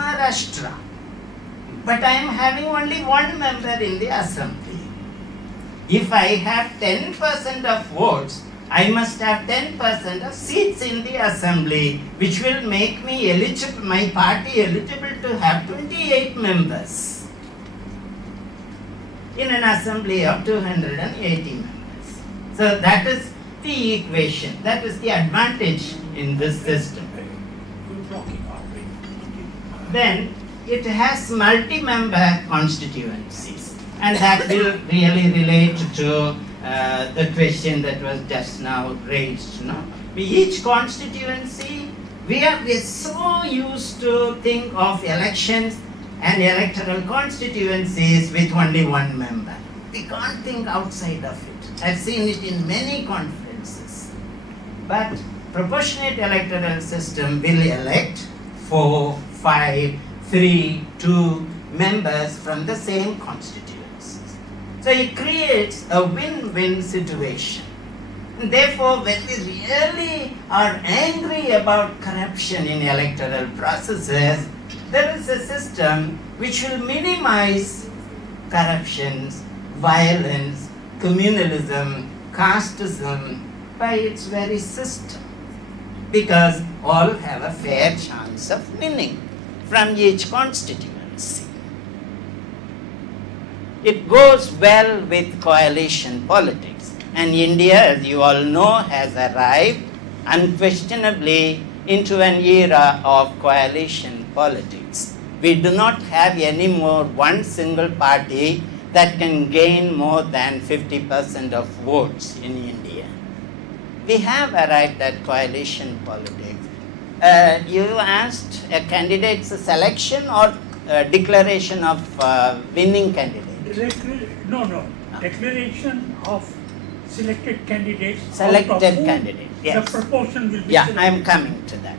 Maharashtra, but I am having only one member in the assembly. If I have 10% of votes, I must have 10% of seats in the assembly, which will make me eligible, my party eligible to have 28 members in an assembly of 280 members. So that is the equation, that is the advantage in this system. Then it has multi-member constituencies, and that will really relate to the question that was just now raised. No? Each constituency, we are so used to think of elections and electoral constituencies with only one member. We can't think outside of it. I've seen it in many conferences. But proportionate electoral system will elect 4, 5, 3, 2 members from the same constituencies. So it creates a win-win situation. And therefore, when we really are angry about corruption in electoral processes, there is a system which will minimize corruptions, violence, communalism, casteism by its very system, because all have a fair chance of winning from each constituency. It goes well with coalition politics, and India, as you all know, has arrived unquestionably into an era of coalition politics. We do not have any more one single party that can gain more than 50% of votes in India. We have arrived at coalition politics. You asked a candidate's selection or declaration of winning candidate? No. Declaration of selected candidates. Selected candidate, yes. The proportion will be Yeah, selected. I am coming to that.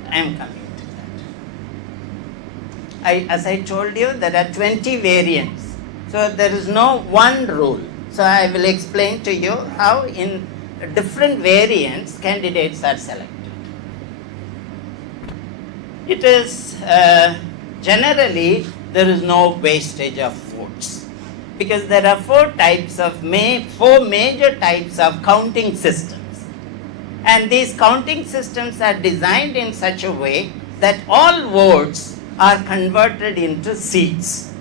As I told you, there are 20 variants. So there is no one rule. So I will explain to you how in different variants candidates are selected. It is generally there is no wastage of votes, because there are four major types of counting systems, and these counting systems are designed in such a way that all votes are converted into seats.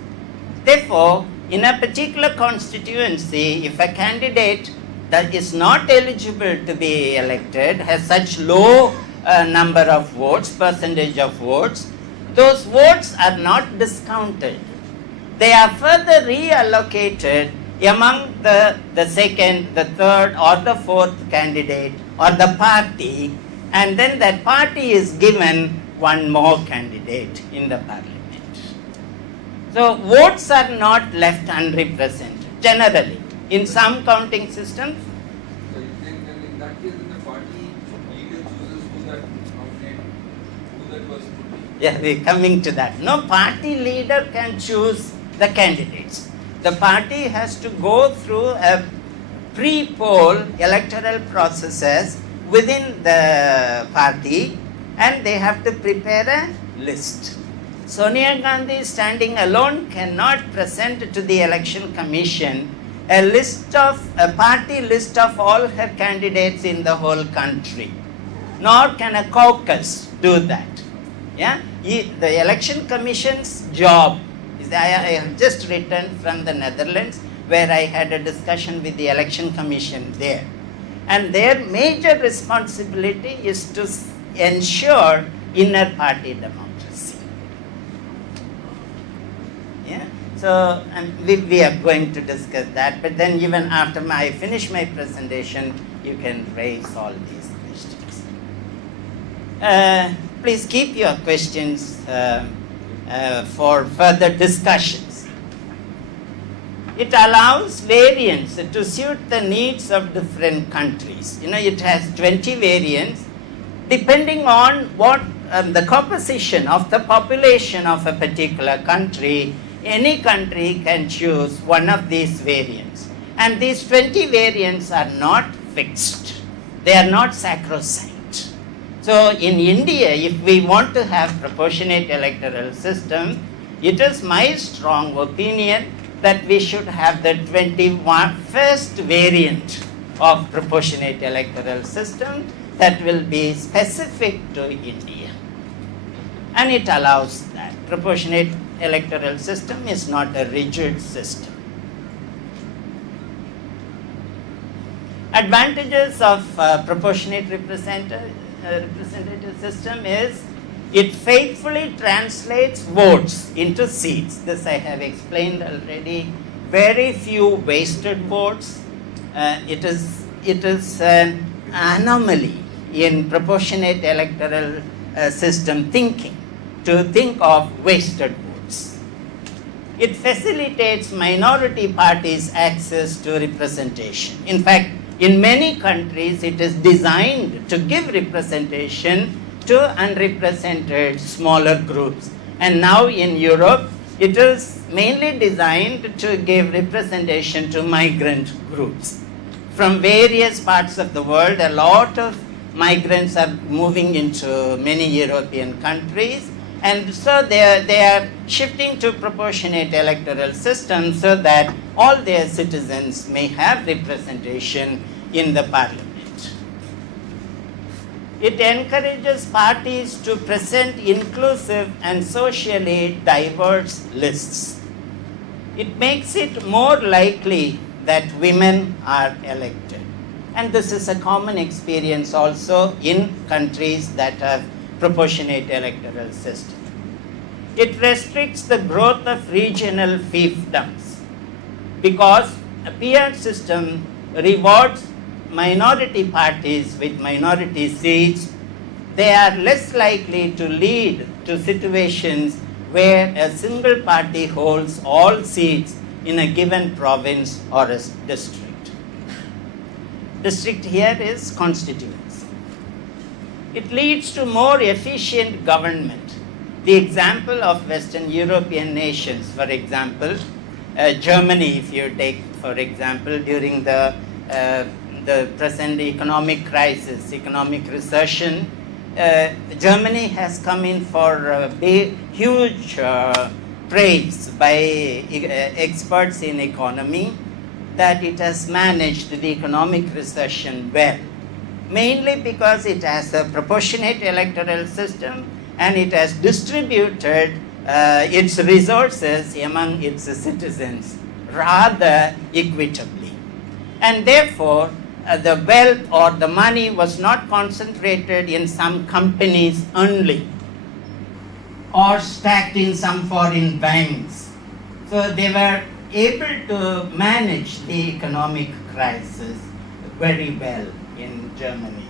Therefore, in a particular constituency, if a candidate that is not eligible to be elected has such low number of votes, percentage of votes, those votes are not discounted. They are further reallocated among the second, the third or the fourth candidate or the party, and then that party is given one more candidate in the parliament. So votes are not left unrepresented generally. In some counting systems, So you think that in that case, the party leader chooses who that person would be? yeah, we're coming to that. No party leader can choose the candidates. The party has to go through a pre-poll electoral processes within the party, and they have to prepare a list. Sonia Gandhi, standing alone, cannot present to the election commission a party list of all her candidates in the whole country, nor can a caucus do that. Yeah, the election commission's job is, I have just returned from the Netherlands, where I had a discussion with the election commission there, and their major responsibility is to ensure inner party democracy. Yeah. So we are going to discuss that, but then even after I finish my presentation, you can raise all these questions. Please keep your questions for further discussions. It allows variants to suit the needs of different countries. It has 20 variants depending on what the composition of the population of a particular country. Any country can choose one of these variants. And these 20 variants are not fixed. They are not sacrosanct. So in India, if we want to have proportionate electoral system, it is my strong opinion that we should have the 21st variant of proportionate electoral system that will be specific to India. And it allows that. Proportionate electoral system is not a rigid system. Advantages of proportionate representative system is it faithfully translates votes into seats. This I have explained already. Very few wasted votes. It is an anomaly in proportionate electoral system thinking to think of wasted votes. It facilitates minority parties' access to representation. In fact, in many countries, it is designed to give representation to unrepresented smaller groups. And now in Europe, it is mainly designed to give representation to migrant groups. From various parts of the world, a lot of migrants are moving into many European countries, and so they are shifting to proportionate electoral system so that all their citizens may have representation in the parliament. It encourages parties to present inclusive and socially diverse lists. It makes it more likely that women are elected. And this is a common experience also in countries that have proportionate electoral system. It restricts the growth of regional fiefdoms because a PR system rewards minority parties with minority seats. They are less likely to lead to situations where a single party holds all seats in a given province or a district. District here is constituency. It leads to more efficient government. The example of Western European nations, for example, Germany, if you take, for example, during the present economic crisis, economic recession, Germany has come in for huge praise by experts in economy that it has managed the economic recession well, mainly because it has a proportionate electoral system and it has distributed its resources among its citizens rather equitably. And therefore, the wealth or the money was not concentrated in some companies only or stacked in some foreign banks. So they were able to manage the economic crisis very well in Germany.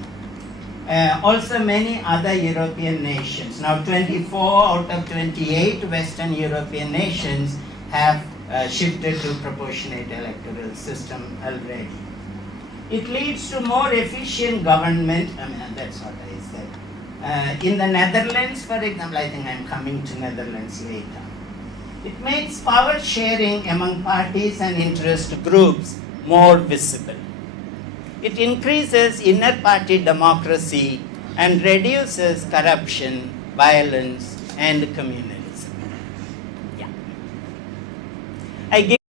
Also many other European nations. Now 24 out of 28 Western European nations have shifted to proportionate electoral system already. It leads to more efficient government. I mean, that's what I said. In the Netherlands, for example, I think I'm coming to Netherlands later. It makes power sharing among parties and interest groups more visible. It increases inner party democracy and reduces corruption, violence, and communalism. Yeah. I give